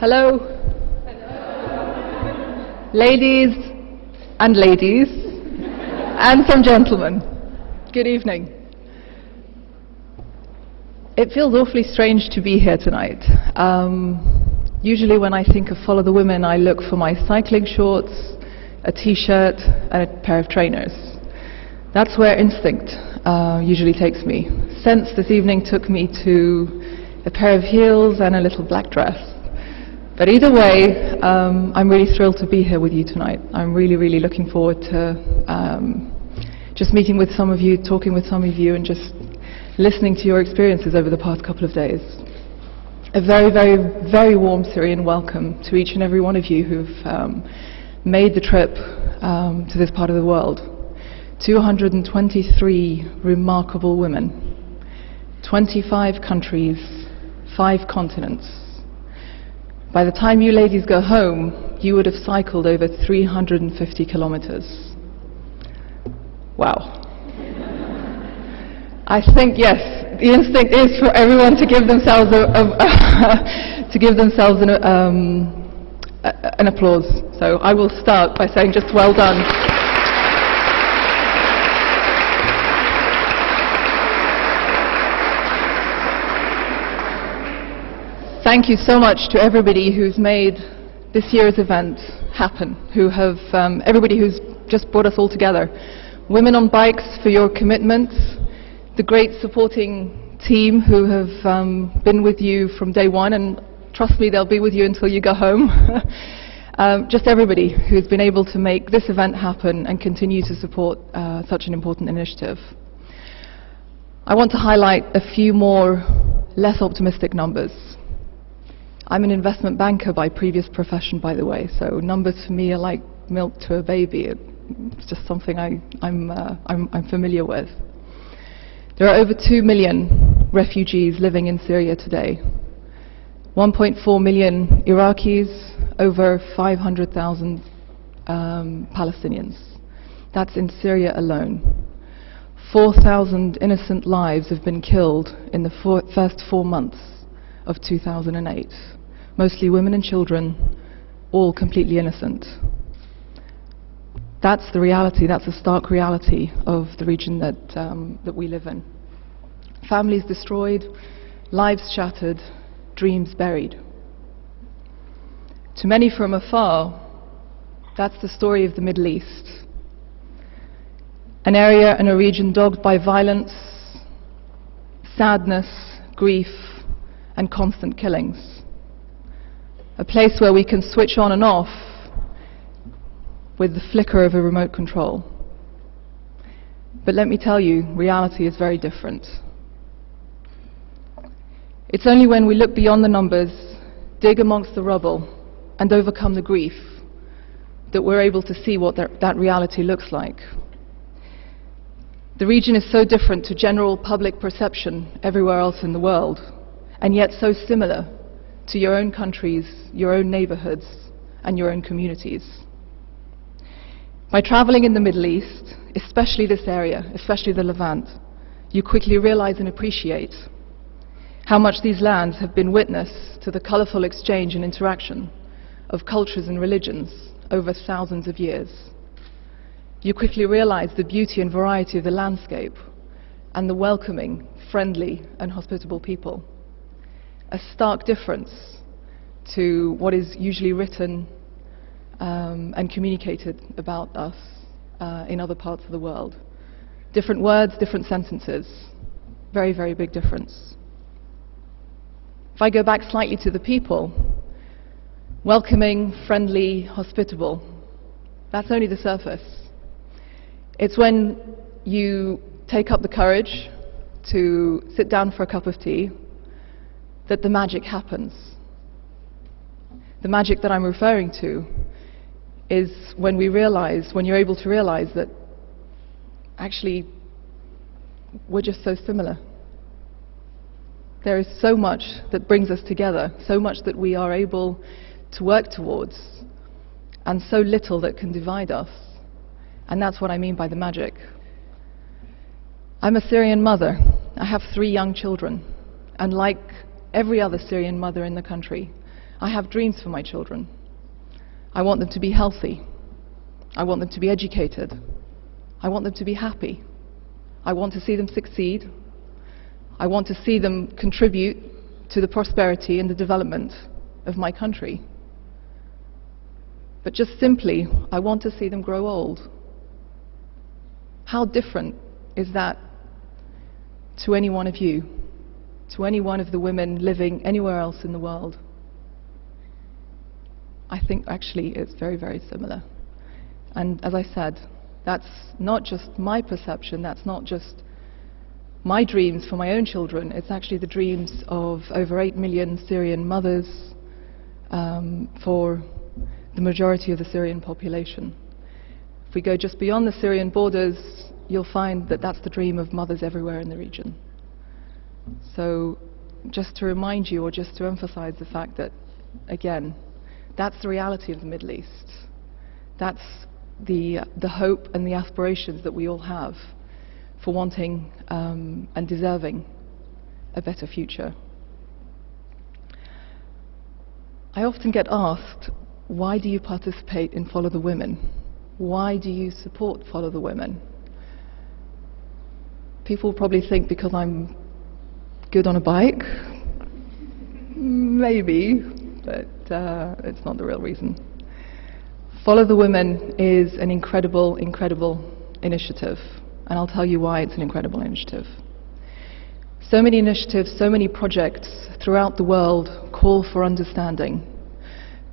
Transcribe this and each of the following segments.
Hello. Ladies and ladies and some gentlemen, good evening. It feels awfully strange to be here tonight. Usually when I think of Follow the Women, I look for my cycling shorts, a t-shirt and a pair of trainers. That's where instinct usually takes me. Sense this evening took me to a pair of heels and a little black dress. But either way, I'm really thrilled to be here with you tonight. I'm really looking forward to just meeting with some of you, talking with some of you, and just listening to your experiences over the past couple of days. A very warm Syrian welcome to each and every one of you who've made the trip to this part of the world. 223 remarkable women, 25 countries, 5 continents. By the time you ladies go home, you would have cycled over 350 kilometers. Wow. I think, yes, the instinct is for everyone to give themselves an applause. So I will start by saying just well done. Thank you so much to everybody who's made this year's event happen, everybody who's just brought us all together. Women on Bikes for your commitment, the great supporting team who have been with you from day one, and trust me, they'll be with you until you go home. Just everybody who's been able to make this event happen and continue to support such an important initiative. I want to highlight a few more less optimistic numbers. I'm an investment banker by previous profession, by the way, so numbers for me are like milk to a baby. It's just something I'm familiar with. There are over 2 million refugees living in Syria today. 1.4 million Iraqis, over 500,000 Palestinians. That's in Syria alone. 4,000 innocent lives have been killed in the first 4 months of 2008. Mostly women and children, all completely innocent. That's the reality, that's a stark reality of the region that we live in. Families destroyed, lives shattered, dreams buried. To many from afar, that's the story of the Middle East. An area and a region dogged by violence, sadness, grief, and constant killings. A place where we can switch on and off with the flicker of a remote control. But let me tell you, reality is very different. It's only when we look beyond the numbers, dig amongst the rubble, and overcome the grief that we're able to see what that reality looks like. The region is so different to general public perception everywhere else in the world, and yet so similar to your own countries, your own neighborhoods, and your own communities. By traveling in the Middle East, especially this area, especially the Levant, you quickly realize and appreciate how much these lands have been witness to the colorful exchange and interaction of cultures and religions over thousands of years. You quickly realize the beauty and variety of the landscape and the welcoming, friendly, and hospitable people. A stark difference to what is usually written and communicated about us in other parts of the world. Different words, different sentences. Very big difference. If I go back slightly to the people, welcoming, friendly, hospitable, that's only the surface. It's when you take up the courage to sit down for a cup of tea that the magic happens. The magic that I'm referring to is when you're able to realize that actually we're just so similar. There is so much that brings us together, so much that we are able to work towards, and so little that can divide us. And that's what I mean by the magic. I'm a Syrian mother. I have 3 young children, and like every other Syrian mother in the country, I have dreams for my children. I want them to be healthy. I want them to be educated. I want them to be happy. I want to see them succeed. I want to see them contribute to the prosperity and the development of my country. But just simply, I want to see them grow old. How different is that to any one of you, to any one of the women living anywhere else in the world? I think actually it's very, very similar. And as I said, that's not just my perception, that's not just my dreams for my own children, it's actually the dreams of over 8 million Syrian mothers for the majority of the Syrian population. If we go just beyond the Syrian borders, you'll find that that's the dream of mothers everywhere in the region. So just to remind you, or just to emphasize the fact that, again, that's the reality of the Middle East. That's the hope and the aspirations that we all have for wanting and deserving a better future. I often get asked, why do you participate in Follow the Women? Why do you support Follow the Women? People probably think because I'm good on a bike. Maybe, but it's not the real reason. Follow the Women is an incredible, incredible initiative, and I'll tell you why it's an incredible initiative. So many initiatives, so many projects throughout the world call for understanding,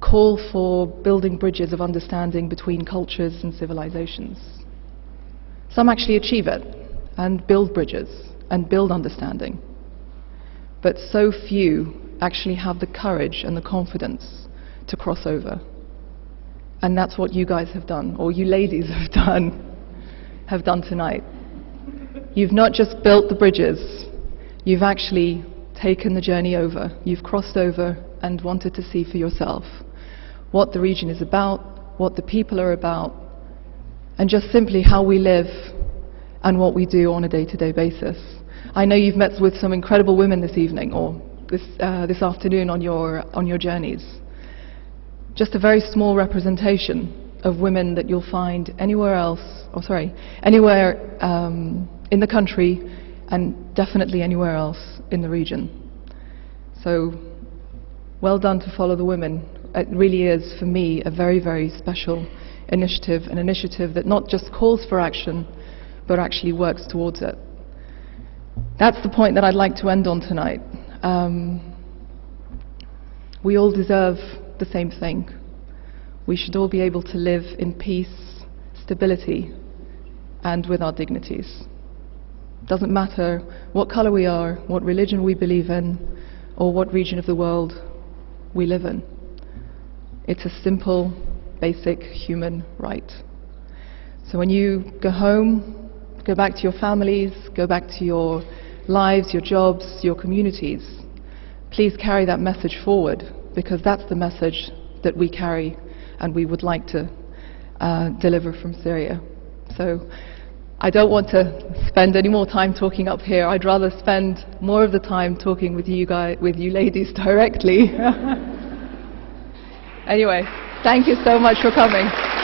call for building bridges of understanding between cultures and civilizations. Some actually achieve it and build bridges and build understanding. But so few actually have the courage and the confidence to cross over. And that's what you guys have done, or you ladies have done tonight. You've not just built the bridges, you've actually taken the journey over. You've crossed over and wanted to see for yourself what the region is about, what the people are about, and just simply how we live and what we do on a day-to-day basis. I know you've met with some incredible women this evening, or this afternoon on your journeys. Just a very small representation of women that you'll find anywhere else, anywhere in the country, and definitely anywhere else in the region. So, well done to Follow the Women. It really is, for me, a very, very special initiative, an initiative that not just calls for action, but actually works towards it. That's the point that I'd like to end on tonight. We all deserve the same thing. We should all be able to live in peace, stability, and with our dignities. Doesn't matter what color we are, what religion we believe in, or what region of the world we live in. It's a simple, basic human right. So when you go home, go back to your families, go back to your lives, your jobs, your communities, please carry that message forward, because that's the message that we carry and we would like to deliver from Syria. So I don't want to spend any more time talking up here. I'd rather spend more of the time talking with you ladies directly. Anyway, thank you so much for coming.